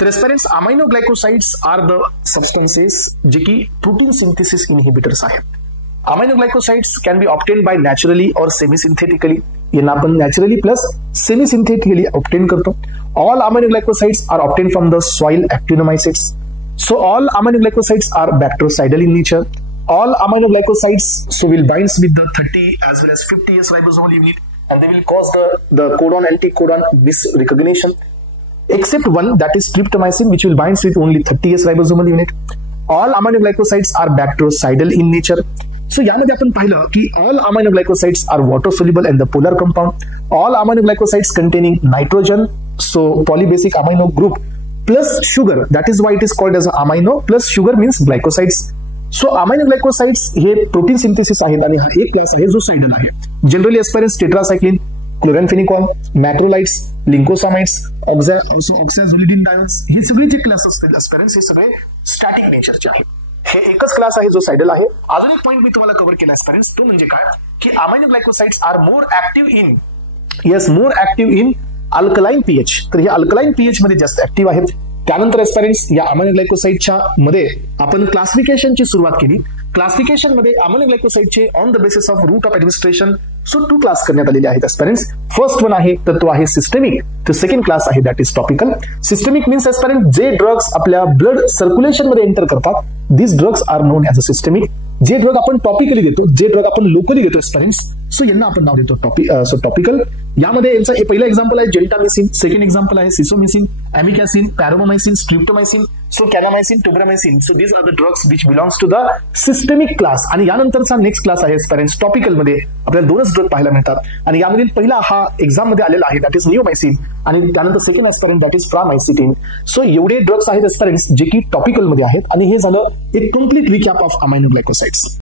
तर aspirants aminoglycosides are the substances जे की प्रोटीन सिंथेसिस इनहिबिटर्स आहेत. Aminoglycosides can be obtain by naturally और semi synthetically. यांना आपण naturally plus semi synthetically obtain करतो. All aminoglycosides are obtain from the soil actinomycetes. So all amino glycosides are bactericidal in nature. All amino glycosides will binds with the 30 as well as 50S ribosomal unit, and they will cause the codon anticodon misrecognition, except one, that is streptomycin, which will binds with only 30S ribosomal unit. All amino glycosides are bactericidal in nature. So यामध्ये आपण पाहिलं की all amino glycosides are water soluble and the polar compound. All amino glycosides containing nitrogen, so polybasic amino group plus sugar, that is why it is called as amino, plus sugar means glycosides. So amino glycosides हे protein synthesis आहेत आणि हा एक class आहे जो सायडल आहे. Generally एस्पिरंट्स tetracycline, chloramphenicol, मॅक्रोलाइट्स, लिंकोसामाइड्स, ऑक्सॅझोलिडिन डायोन्स, हे सगळे जे क्लास असतील एस्पिरंट्स हे सगळे स्टॅटिक नेचरचे आहेत. हे एकच क्लास आहे जो सायडल आहे. अजून एक पॉइंट मी तुम्हाला कव्हर केला एस्पिरंट्स, तो म्हणजे काय की amino ग्लायकोसाइड्स are more active in alkaline pH. तर हे अल्कलाइन पीएच मध्ये जास्त ऍक्टिव्ह आहेत. त्यानंतर एस्पिरंट्स या अमाइनो ग्लायकोसाइडच्या मध्ये आपण क्लासिफिकेशनची सुरुवात केली. क्लासिफिकेशन मध्ये अमाइनो ग्लायकोसाइडचे on the basis of route of administration so 2 class करण्यात आलेले आहेत एस्पिरंट्स. फर्स्ट वन आहे तर तो आहे सिस्टेमिक. तर सेकंड क्लास आहे that is topical. Systemic means aspirant जे ड्रग्स आपल्या ब्लड सर्क्युलेशन मध्ये एंटर करतात, this drugs are known as a systemic. जे ड्रग आपण टॉपिकली देतो, जे ड्रग आपण लोकली देतो एस्पिरंट्स, सो यांना आपण नाव देतो टॉपिकल. यामध्ये यांचा पहिलं एक्झाम्पल आहे जेंटामिसिन, सेकंड एक्झाम्पल आहे sisomicin, amikacin, paromomycin, streptomycin, so kanamycin, tobramycin. So these are the drugs which belongs to the systemic class. आणि यानंतरचा नेक्स्ट क्लास आहे एस्पिरंट्स टॉपिकल मध्ये आपल्याला 2च ड्रग पाहायला मिळतात. आणि यामधील पहिला हा एक्झाम मध्ये आलेला आहे दॅट इज निओमायसिन, आणि त्यानंतर सेकंड एस्पिरंट दॅट इज फ्रामायसिटिन. सो एवढे ड्रग्स आहेत एस्पिरंट्स जे की टॉपिकल मध्ये आहेत. आणि हे झालं एक कम्प्लीट रिकॅप ऑफ अमाइनो ग्लायकोसाइड्स.